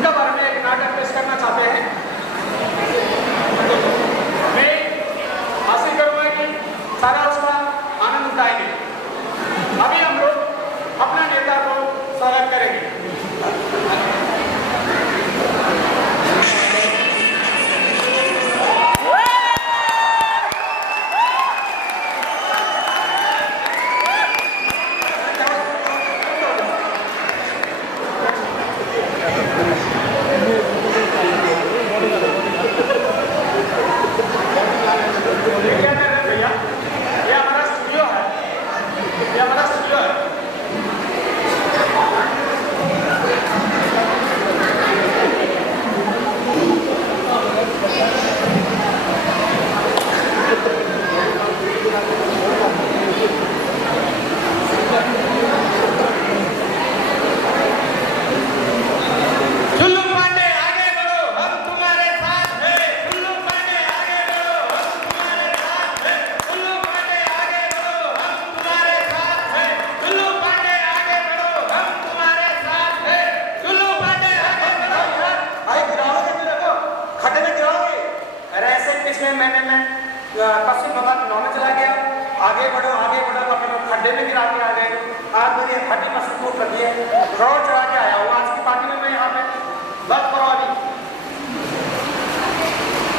उनका बारे में एक नाटक पेश करना चाहते हैं। मैं हासिल करूंगा कि सारा उसका आनंद उठाएंगे। अभी हम लोग अपना नेता को स्वागत करेंगे। पश्चिम बंगाल चुनाव में चला गया। आगे बढ़ो तो अपने खड्डे में गिरा के आ गए। आज मेरी हड्डी मसल टूट लगी है, रोड चढ़ा के आया हूँ आज की पार्टी में। मैं यहाँ पे बस करो अभी।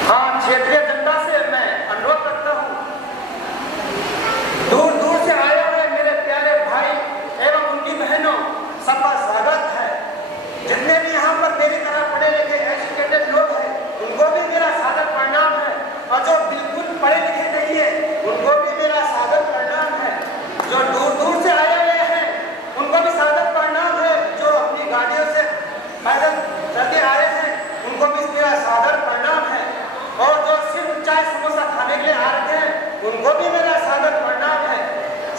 हाँ, क्षेत्रीय जनता से मैं अनुरोध करता हूँ, दूर दूर से आए हुए मेरे प्यारे भाई एवं उनकी बहनों, सबका स्वागत है। जितने भी यहाँ पर मेरी तरह पढ़े लिखे एजुकेटेड लोग हैं, उनको भी मेरा सादर प्रणाम है। और जो बिल्कुल पढ़े लिखे नहीं है, उनको भी मेरा सादर प्रणाम है। जो दूर दूर से आए हुए हैं, उनको भी सादर प्रणाम है। जो अपनी गाड़ियों से पैदल चलते आए हैं, उनको भी मेरा सादर प्रणाम है। और जो सिर्फ चाय समोसा खाने के लिए आ रहे हैं, उनको भी मेरा सादर प्रणाम है।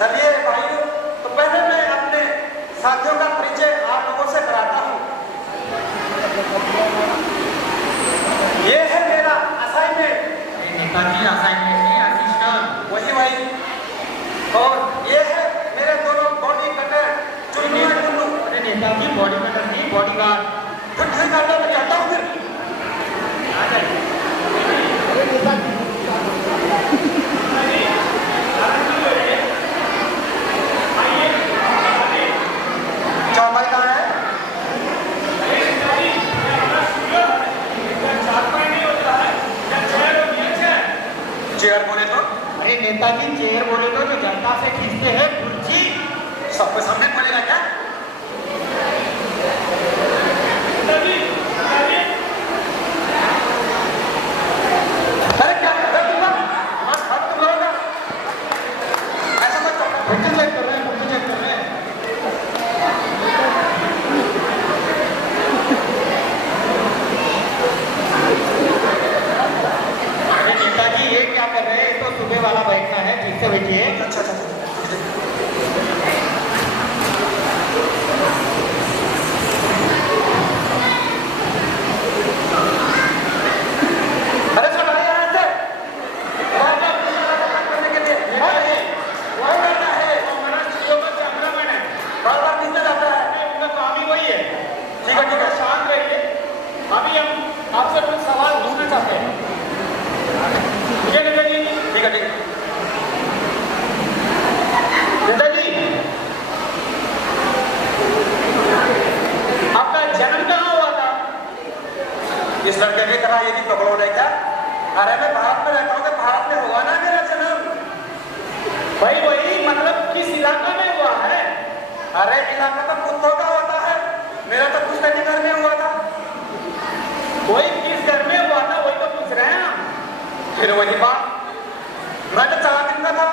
चलिए भाइयों, तो पहले मैं अपने साथियों का परिचय आप लोगों से कराता हूँ। ये है मेरा असाइनमेंट। नेताजी असाइनमेंट नहीं, असिस्टेंट। वही और ये है मेरे दोनों बॉडी कटर चुन्नू और टुन्नू। अरे नेताजी बॉडी कटर नहीं, बॉडीगार्ड। फिर ठीक है, मैं जाता हूँ फिर। आ जाइए। चावल कहाँ है? चेयर बोले तो? अरे नेताजी चेयर बोले तो जो जनता से खींचते हैं कुर्सी, सबके सामने बोलेगा क्या? अरे क्या कर रहे हो तुम? बस हाथ तुम लोगों का ऐसा मत करो। फोटो चेक कर रहे हैं, फोटो चेक कर रहे हैं। अरे नेताजी ये क्या कर रहे हैं? तो सुबह वाला बैठना है, ठीक से बैठिए। अच्छा। अरे सब भाई यहाँ से करने के लिए वो करना है। बार किसने जाता है? उनका काम ही वही है। ठीक है, शांत रहिए। अभी हम आपसे कुछ सवाल पूछना चाहते हैं। ठीक है नेताजी? ठीक है। नेताजी, आपका जन्म कहाँ हुआ था? इस लड़के की तरह ये भी पकड़ो है क्या? अरे मैं भारत में रहता हूँ, तो भारत में हुआ ना मेरा जन्म। भाई वही मतलब किस इलाका में हुआ है? अरे इलाका तो कुत्तों का होता है, मेरा तो कुछ नहीं घर में हुआ था। वही किस घर में हुआ था वही तो पूछ रहे हैं हम। फिर वही बात, मैं तो 4 दिन का था,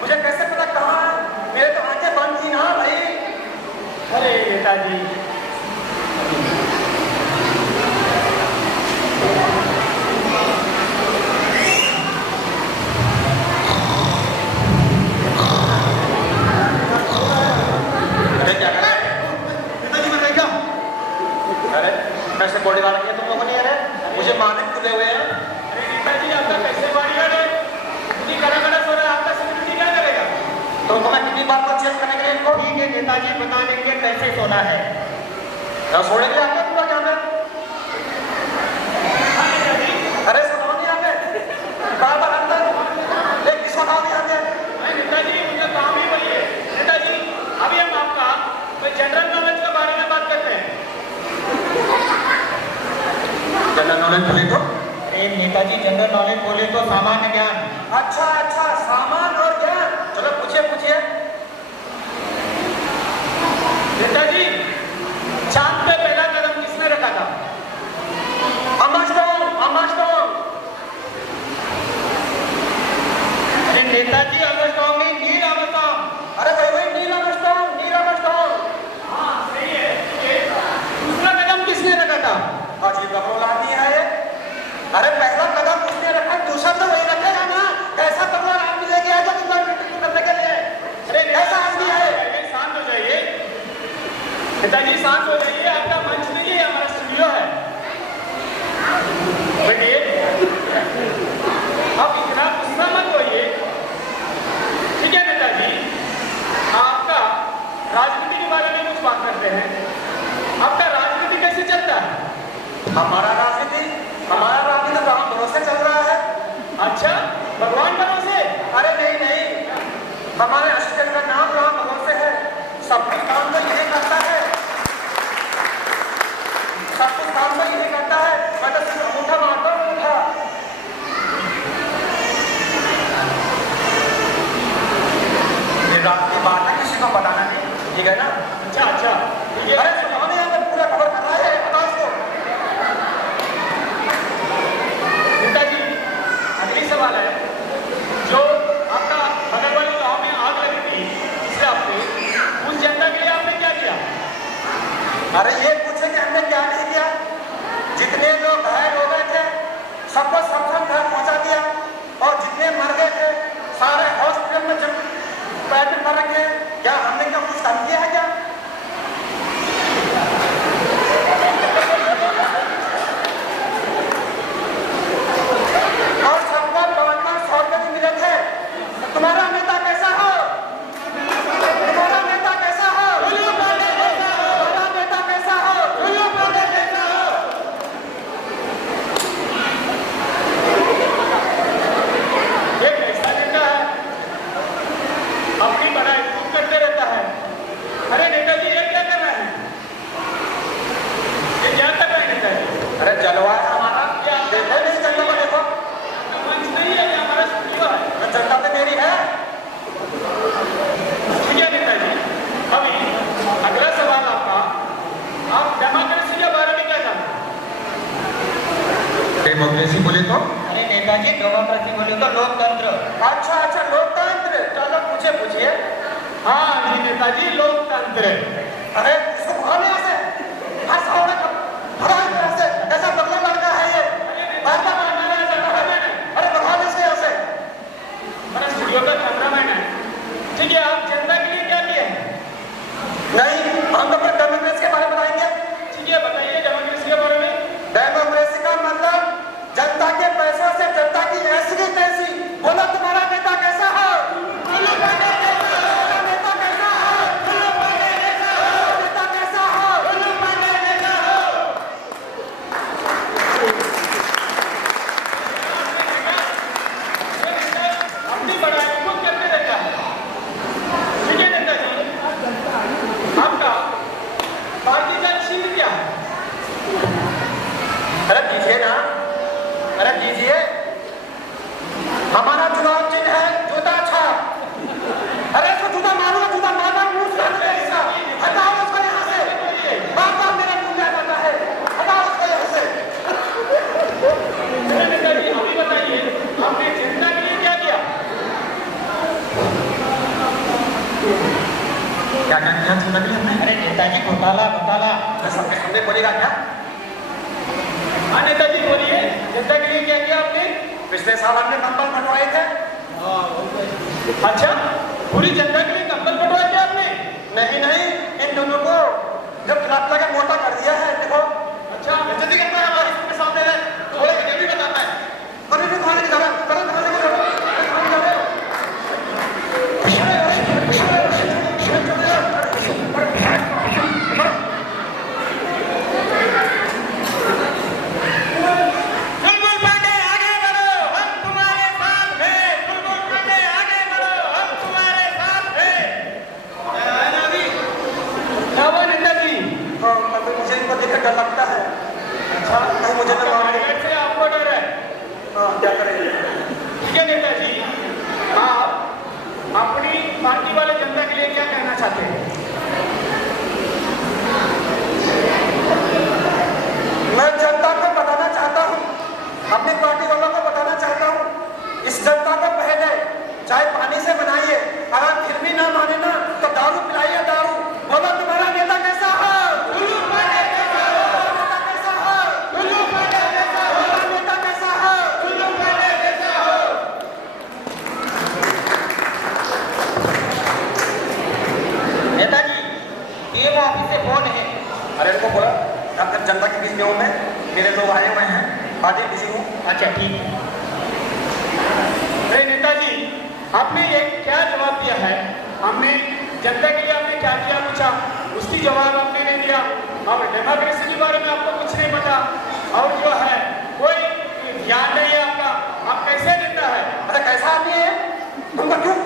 मुझे कैसे पता कहाँ है? मेरे तो आंखें बंद थी ना भाई। अरे नेताजी, अरे क्या कर रहे हैं? नेताजी मैं क्या? अरे कैसे बॉडीगार्ड किया तुम लोगों ने? अरे मुझे मारने खुले हुए हैं। अरे नेताजी आपका कैसे बॉडीगार्ड है? इतनी कड़ा सो रहा है, आपका सिक्योरिटी क्या करेगा? तो मैं कितनी बार को चेक करने के लिए इनको? ठीक है नेताजी, बता देंगे कैसे सोना है। सोने के लिए आते हैं पूरा यहाँ पे? जनरल नॉलेज के बारे में बात करते हैं। जनरल नॉलेज बोले तो? अरे नेताजी, जनरल नॉलेज बोले तो सामान्य ज्ञान। अच्छा अच्छा, सामान और ज्ञान। चलो पूछिए पूछिए। नेताजी, चांद पे पहला कदम किसने रखा था? Armstrong, Armstrong. अरे नेताजी, आर्मस्ट्रांग नहीं, नील आर्मस्ट्रांग। अरे भाई भाई, नील आर्मस्ट्रांग, नील आर्मस्ट्रांग। हाँ सही है। दूसरा कदम किसने रखा था? अजीब बकौल आदमी है ये। अरे पहला कदम उसने रखा, दूसरा तो वही रखेगा ना। कैसा बकौल आदमी लेके आया जो तुम्हारे मीटिंग करने के लिए? अरे ऐसा आदमी है। शांत हो जाइए नेताजी, शांत हो जाइए। आपका मंच नहीं है, हमारा स्टूडियो है। बैठिए, आप इतना गुस्सा मत होइए। ठीक है नेताजी, आपका राजनीति के बारे में कुछ बात करते हैं। आपका राजनीति कैसे चलता है? हमारा राजनीति तो राम भरोसे चल रहा है। अच्छा, भगवान भरोसे? अरे नहीं नहीं, हमारे असिस्टेंट का नाम राम भरोसे है। सब कुछ काम तो यही करता है, सब कुछ काम तो यही करता है। मैं तो सिर्फ अंगूठा मारता हूँ, अंगूठा। ये रात की बात है, किसी को बताना नहीं, ठीक है ना? अच्छा अच्छा, ठीक है। अरे सुनाओ नहीं, हमें पूरा खबर करना है, बताओ उसको। नेताजी, अगली सवाल है, जो आपका बगल वाले गांव में आग लगी थी पिछले हफ्ते, उस जनता के लिए आपने क्या किया? अरे ये पूछे कि हमने क्या नहीं किया। जितने लोग घायल हो गए थे सबको सब घर पहुंचा दिया, और जितने मर गए थे सारे हॉस्पिटल में जब पैर पर रखे। क्या हमने क्या कुछ काम किया है क्या? और सबको 500 रुपए भी मिले थे। तुम्हारा नेता कैसा हो? तुम्हारा नेता कैसा हो? तुम्हारा नेता कैसा हो? एक ऐसा नेता है, अपनी बड़ाई खूब करते रहता है। अरे नेताजी, ये क्या कर रहे हैं? ये क्या कर रहे हैं नेताजी? अरे जलवा है हमारा, देखो नहीं जनता को देखो। आपका मंच नहीं है, ये हमारा स्टूडियो है। जनता तो मेरी है। ठीक है नेताजी, अभी अगला सवाल आपका, आप डेमोक्रेसी के बारे में क्या जानते हैं? डेमोक्रेसी बोले तो? अरे नेताजी, डेमोक्रेसी बोले तो लोकतंत्र। अच्छा अच्छा, लोकतंत्र। चलो पूछिए पूछिए। हाँ जी नेताजी, लोकतंत्र। अरे इसको भगाओ यहाँ से, हर सामने भगाओ यहाँ से। ऐसा बदला लड़का है ये, बार बार मारने वाला लड़का है। अरे भगाओ इसको यहाँ से। हमारा स्टूडियो का कैमरामैन है। ठीक है, आप जनता के लिए क्या किए हैं? नहीं, हम तो फिर डेमोक्रेसी के बारे में बताएंगे। ठीक है, बताइए डेमोक्रेसी के बारे में। डेमोक्रेसी का मतलब जनता के पैसों से जनता की ऐसी की तैसी। बोलो तुम्हारा नेता कैसा हो? तुम्हारा नेता कैसा हो? नेता कैसा हो? अपनी बड़ाई खुद करते रहता है। ठीक है नेताजी, आपका पार्टी का चिन्ह क्या है? अरे दीजिए ना, अरे दीजिए। हमारा चुनाव चिन्ह है जूता छाप। अरे इसको जूता मारूंगा, जूता मारना मुंह से ऐसा। हटाओ उसको यहाँ से, बार बार मेरे मुंह में आ जाता है। हटाओ उसको यहाँ से। चलिए नेताजी, अभी बताइए आपने जनता के लिए क्या किया? क्या क्या किया जनता के लिए हमने? अरे नेताजी, घोटाला घोटाला। सबके सामने बोलेगा क्या? हाँ नेताजी, बोलिए, जनता के लिए क्या किया आपने? पिछले साल हमने कंबल बनवाए थे। अच्छा, पूरी जनता के लिए कंबल बंटवाए थे आपने? नहीं नहीं, इन दोनों को जो खिलाफ लगा मोटा कर दिया है। देखो अच्छा, जल्दी करना है, हमारे इसके सामने है। थोड़े जल्दी बताना है। अरे भी खाने की जगह, करो खाने की जगह। बुलबुल पांडे आगे बढ़ो, हम तुम्हारे साथ हैं। बुलबुल पांडे आगे बढ़ो, हम तुम्हारे साथ हैं। क्या डर लगता है। अच्छा, नहीं, मुझे तो मार टारगेट से आपको डर है। हाँ, क्या करें? ठीक है नेताजी, आप अपनी पार्टी वाले जनता के लिए क्या कहना चाहते हैं? मैं जनता को बताना चाहता हूँ, अपनी पार्टी वालों को बताना चाहता हूँ, इस जनता को पहले चाय पानी से बनाइए, अगर फिर भी ना माने ना तो दारू पिलाइए, दारू। बोलो तुम्हारा नेता कैसा है? नेताजी, पीएम ऑफिस से फोन है। अरे इनको बोला डॉक्टर जनता के बीच में हूँ मैं, मेरे लोग आए हुए हैं, बातें बिजी हूँ। अच्छा ठीक है। अरे नेताजी, आपने ये क्या जवाब दिया है? हमने जनता के लिए आपने क्या किया पूछा, उसकी जवाब आपने नहीं दिया। और डेमोक्रेसी के बारे में आपको कुछ नहीं पता, और जो है कोई ध्यान नहीं है आपका। आप कैसे नेता है? अरे कैसा आदमी है? तुमको क्यों